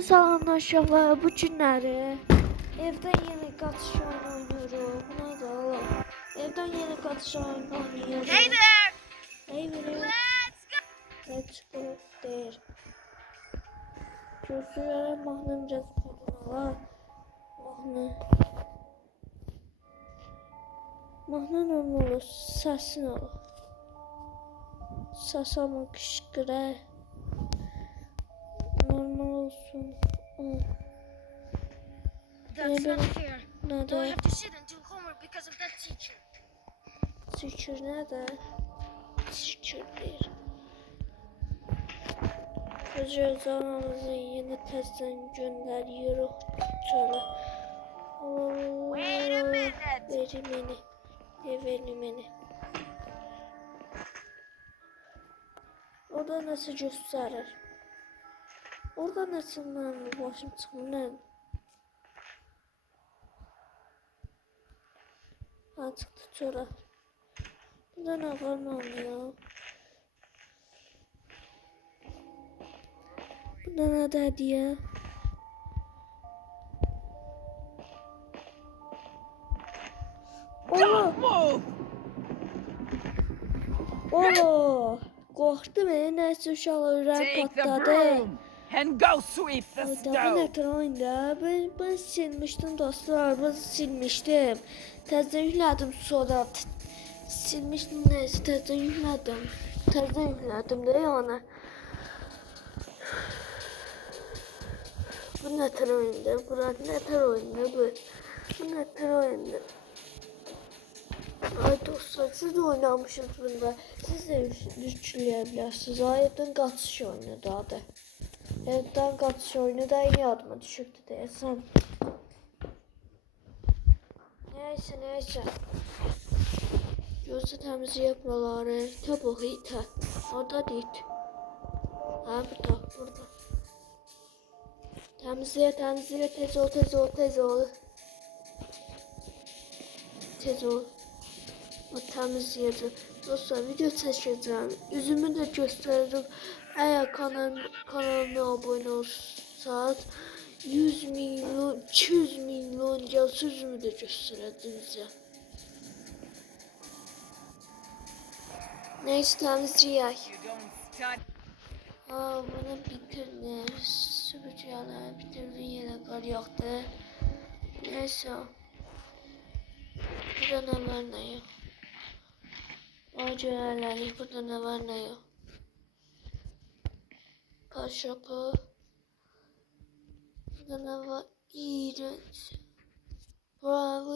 Salam aşağı bu günləri evdən yeni qaçış oyunu oynuyorum. Bu nədir oğlum? Evdən yeni qaçış oyunu oynuyorum. Hey there! Hey verir. Let's go! Let's go deyir. Gözlülərə mahnım biraz koduna var. Mahnı normal olur. Səsin olur. Səsamı qışqırə. Normal olsun. That's not fair. No, Now I have to sit and do homework because of that teacher. Teacher nerede? Teacher değil. Hoca zamanımızı yeni testten gönderiyoruz. Çala. Wait a minute! Verim beni. Orada nasıl gösterir? Orada nasıl lan başım çıkmıyor? Ha çıktı çora. Burada ne var mı ya? Burada ne dedi ya? Oo! Korktum neyse uşaqlar ürək patladı. And go sweep the Daha stove. nedir oyunda? Ben silmiştim dostlar, ben silmiştim. Təzədən yüklədim sonra. Silmiştim neyse təzədən yüklədim de yani. Bu nedir oyunda? Bu nedir oyunda bu? Bu nedir oyunda? Ay dostlar siz de oynamışsınız bunda. Siz de düşünebilirsiniz. Evden kaçış oyunu da adı. Evden kaçış oyunu da yeni adıma düşüktü desem. Neyse. Gözü temizleyemezler. Tabii ite. Orada değil. Ha burada. Temizle tez ol. O temizleyeceğim. Dostlar video çekeceğim. Yüzümü de gösteririm. Eğer kanalıma abone olursanız 100 milyon, 200 milyon gelse yüzümü de göstereceğim size. Neyse temizleyek. Bunu bitirdim. Süpürgeler bitirdim yine kar yağdı. Neyse. Burada ne var ne yok. Acılarlar burada ne var ne yok. Paşapı. Burada ne var? İğrenç. Bravo.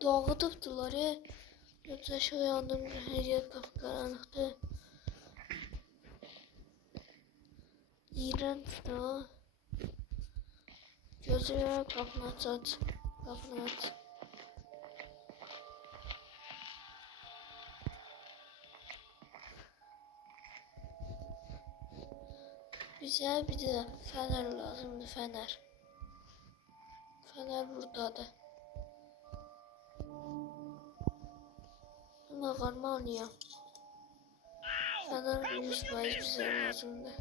Dağıtıptılar ya. Yoksa şu yandım her yer kapkaranlıktı. İğrençti o. Gözüme kapını aç. Bize bir de fener lazımdı, fener. Fener buradadır. Ama karmalıyım. Fener 100% bize lazımdı.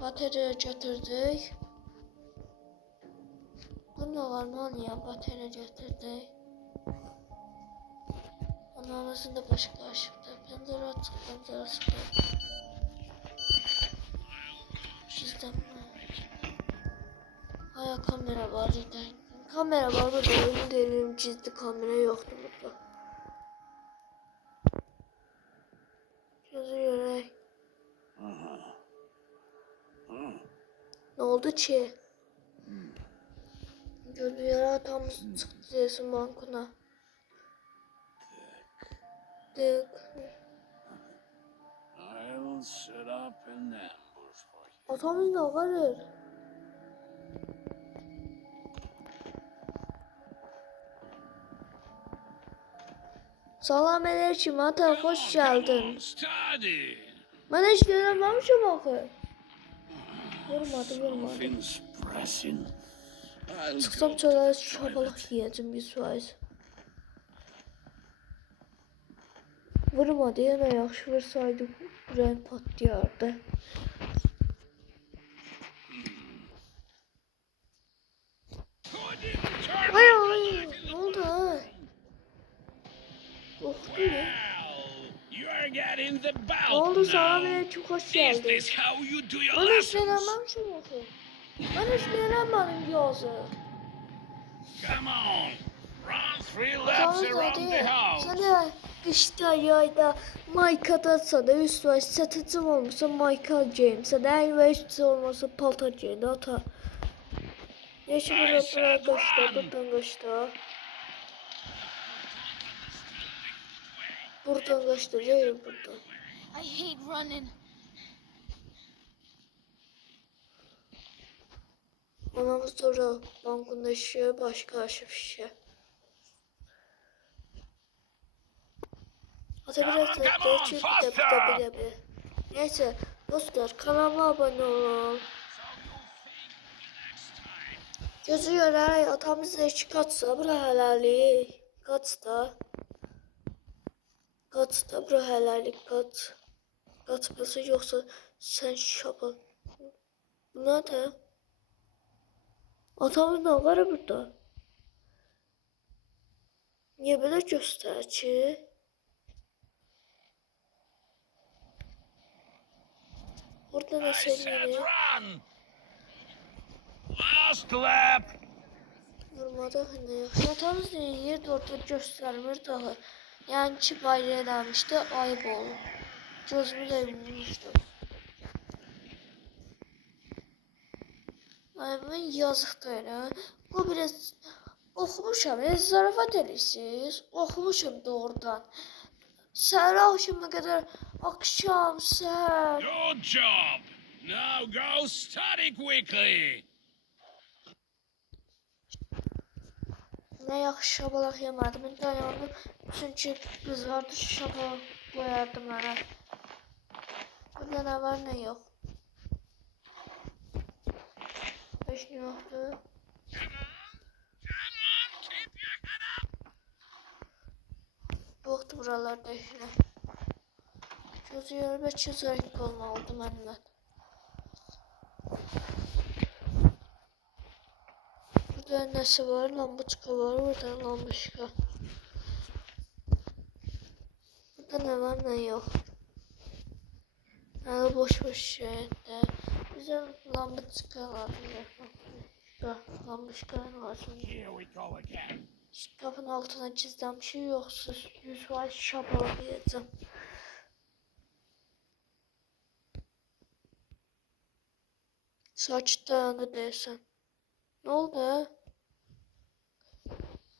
Batarya götürdük. Bunu karmalıyım, batarya götürdük. Anamızın da başı karışıktı. Pencere açık. Bizden aya kamera var idi. Kamera var da oyun derim gizli kamera yoktu burada. Gözü görək. Ne oldu ki? Gözü görək atamız çıktı desin bankına. I'll set up an ambush for you. Atamız ne varır? Salam aleyküm ata, hoş geldin. Study. Ben hiç görememişim axı. Vurmadı. Nothing's pressing. I'll Çıksam go çölə to the şabalaq toilet. yiyəcəm 100%. Vurmadı, yenə yaxşı vursaydı ürəyim patlayardı. Ay ay, ne oldu? Korktu mu? Well, you're getting the Ne belt oldu sana now. bile çok hoş Is geldin. this how you do your Ben hiç lessons? beğenmemişim oku. Ben hiç beğenmedim yazı. Come on, run 3 laps Tamam around the hadi. house. Sana kışta yayda Mike'a sana üst var satıcım olmasa Michael James. Sana en ve üst olmasa paltar giydi ata. Yeşil I buradan said kaçta run. buradan kaçta. Buradan kaçta değil buradan. I hate running. Anamız sonra bankında işiyor başka işe. Hadi biraz Come on, da geçir faster. bir. Neyse dostlar kanalıma abone olun. Gözü görək atamız da iki qaçsa bura hələlik. Qaç da. Qaç da bura hələlik qaç. Qaçması yoxsa sən şapal. Bu nədir? Atamız nə var burada? Niyə belə göstərir ki? Orada I nə said söyləyir? run. Last lap. Vurmadı ne yaxşı. Atamız nə yerdə orada göstərmir daha. Yəni ki bayrağı eləmişdi, ayıb oldu. Gözümü də yumulmuşdu. Mən yazıq da elə. Bu biraz oxumuşam, zarafat edirsiniz. Oxumuşam doğrudan. Səhər akşama qədər, akşam, səhər. Good job. Now go study quickly. Nə yaxşı şabalaq yemədim. Mən dayandım. Çünki qızardı şabalaq qoyardı mənə. Burada nə var, nə yox. Heç nə yoxdur. Come on, keep your head up. Yoxdur buralarda heç nə. Gözü yarı bəlkə zərif olmalıdır məndən. Burada nəsə var, lambuçka var, burada lambuçka. Burada nə var, nə yox. Hələ boş şeydə. Bizə lambuçka lazımdır. Lambuçka lazımdır. Here we go again. Şkafın altına gizləmişik, yoxsa 100% şabalaq yeyəcəm. Sakit dayandı deyəsən. Nə oldu?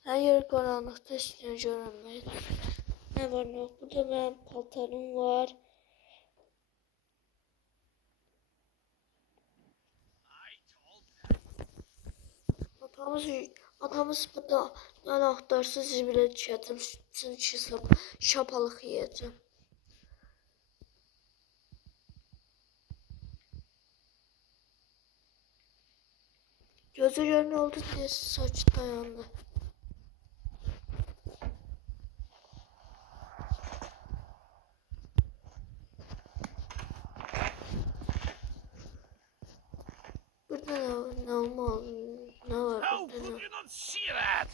Hər yer qaranlıqda istəyən görünməyir. Nə var, nə yox? Burada mənim paltarım var. Atamız burada mən axtarsa zibilə düşəcəm. Çünki şapalıq yeyəcəm. Gözü görün oldu diye sakit dayandı. Burada ne olmalı? Ne var How burada? could Ne? you not see that?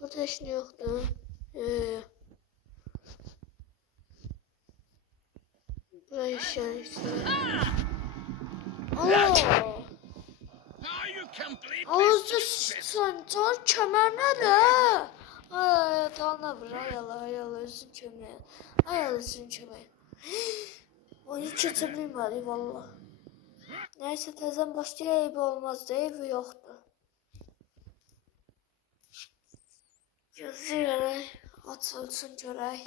Burada hiç ne yoktu. Buraya işaretler. Allah! Now you completely Ağzı stupid. sancar kemer nədir? Ay, dalına vur, ayalı, özün köməyə. Ayalı, özün köməyə. Onu keçə bilmədik, valla. Neyse, təzən başlayaq, eybi olmazdı, eybi yoxdur. Gözü görək, açılsın görək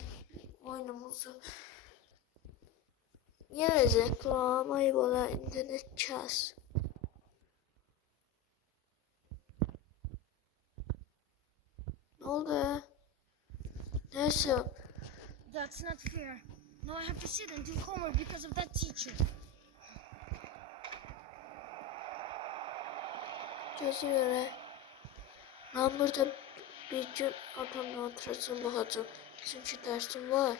oyunumuzu. Yenə reklam, ayıb ola, internet kəs. Ne oldu? Neyse. That's not fair. Now I have to sit and do homework because of that teacher. Gözü görək. Ben burada bir gün atamla oturacağım, bakacağım. Çünkü dersim var.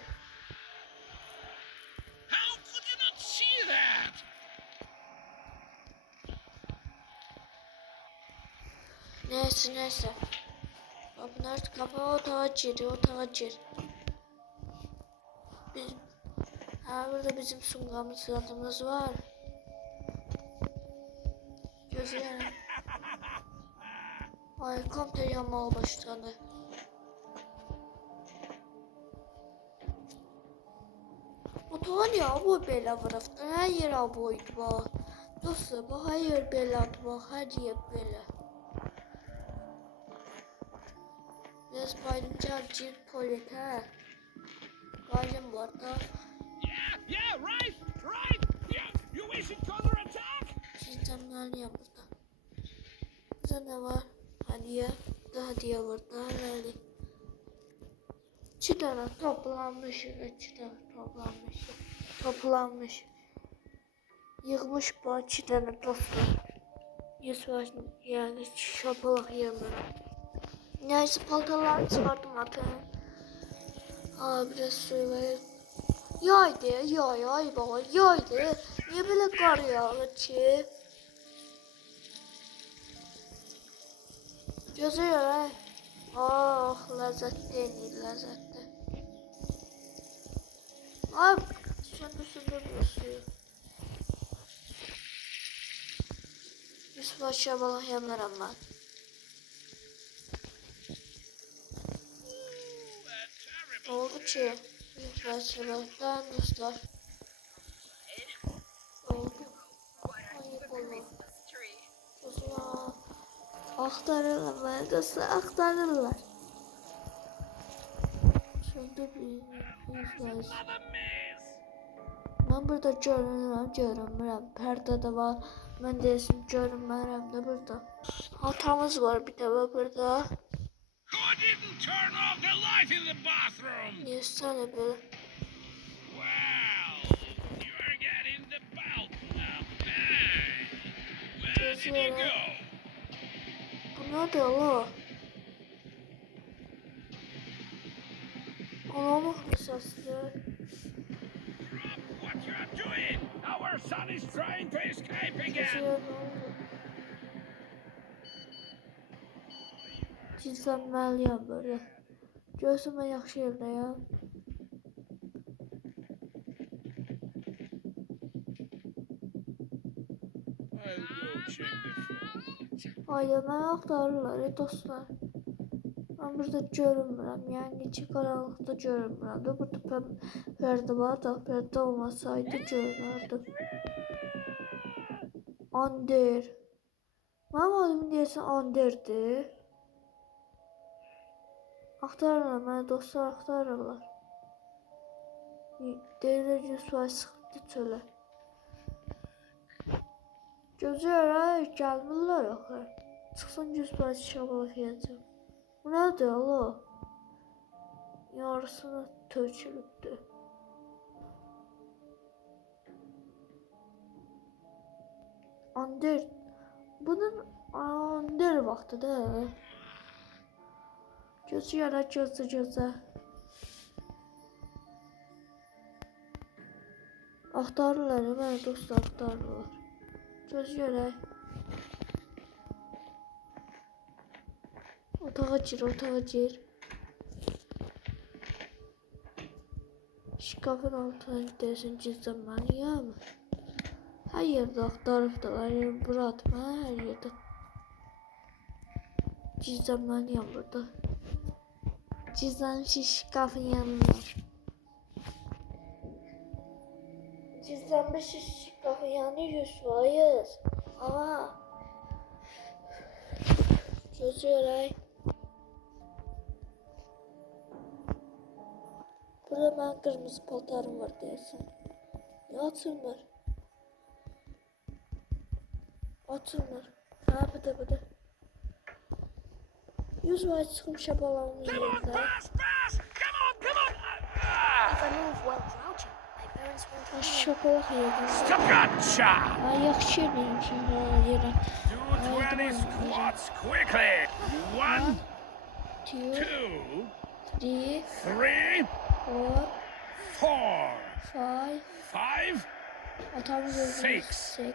Neyse. Kapı nerede? Kapı otağa gir. Burada bizim sungamız adımız var. Gözlerim. Ay komple yanmaya başladı. Otağa niye bu belə vurafdı? Her yer aboydu bak. Dostlar bak her yer belədir bak. Her yer belə. Biraz paylaşacağım cin polit ha. Gayem var da. Yeah, right. You wish it counter attack? Sistemler ya burada. Burada ne var? Hadiye. Hadiye var. Daha nerede? Çitara toplanmış. Toplanmış. Yığmış bu çitara dostlar. Yüz var yani şapalak yemem. Neyse paltalarını çıkardım atın. Biraz suyu ver. Yaydı baba yaydı. Niye böyle kar yağıyor ki? Gözü ha. Oh lezzetli. Ay söndür bu suyu. Yusuf aşağı balık yemerim ben. Ne oldu ki? Başlardan dostlar. Oldu. Ayıp oldu. Dostlar. Aktarırlar dostlar aktarırlar. Şimdi bir ben burada görünmürəm. Pərdədə var. Mən deyəsim görünmərəm də burada. Hatamız var bir də burada. Who didn't turn off the light in the bathroom? Niyə sənə belə? Well, you're getting the belt now. Where did you go? Bu nədir ala? Anamıq mı səsdir? What you're doing? Our son is trying to escape again. Gizlənməliyəm böyle. Gözümə yaxşı yerdəyəm. I'll go check the phone. Ayda mən axtarırlar dostlar. Mən burada görünmürəm. Yəni ki qaranlıqda görünmürəm də. Burada pərdə var da pərdə olmasaydı görünərdim. Ander. Mənim adım deyəsən Anderdir. Axtarırlar məni dostlar axtarırlar. Deyirlər ki suay sıxdı çölə. Gözlər gəlmirlər axı. Çıxsın ki suay şabalıq yiyəcəm. Bu nədir ala? Yarısını tökülübdür. Ander. Bunun Ander vaxtıdır. Gözə. Axtarırlar, məni dostlar axtarırlar. Göz görək. Otağa gir. Şkafın altına gidersin gizlənməliyəm. Hər yerdə axtarıbdılar, yəni buradım, hər yerdə. Gizlənməliyəm burada. Gizlənmiş şkafın yanında. Gizlənmiş şkafın yanı 100%. Ama gözü görək. Burada mənim qırmızı paltarım var deyəsən. Niyə açılmır? Açılmır. Ha bu da. 100 var çıxmışa balamın yerində. Come on! If I move while crouching, my parents won't hear me. Şapalaq yedim. Stopgotcha! Ay yaxşı yedim yerə. Do 20 squats quickly! 1, 2, 2, 3, 3, 4, 4, 5. 5, Atamız 6, 6. 7,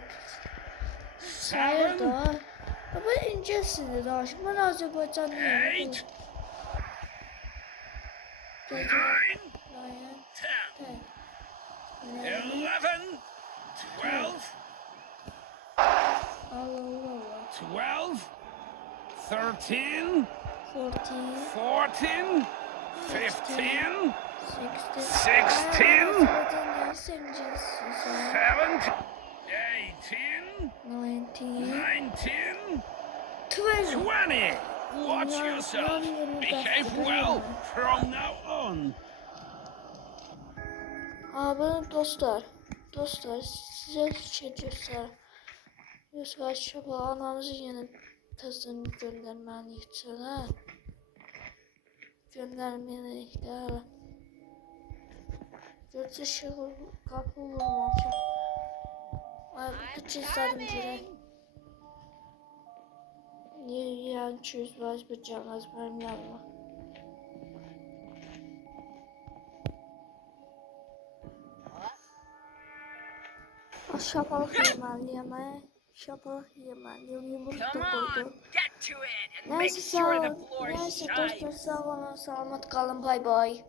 Sayır da. Bu incəsidir daş. Mən Azərbaycanlıyam. 8, 9, 10, 11, 12, 12, 13, 14, 14, 15, 16, 17, 18, 19, 20. Watch yourself. Behave well from now on. Abi dostlar, size şey göster. Yoksa şaba anamızı yeni tezden gönderməliyik çölə. Gönderməliyik də. Görsə şığı qapı vurmamışım. Ay, bu çizlərim girək. Yani 200 baş bıçağız benim yanıma. Şapalık yemeliyim he. Şapalık yemeliyim. Yumurta koydum. get to it Neyse sağ olun. Neyse dostlar sağ olun. Selamat kalın. Bay bay.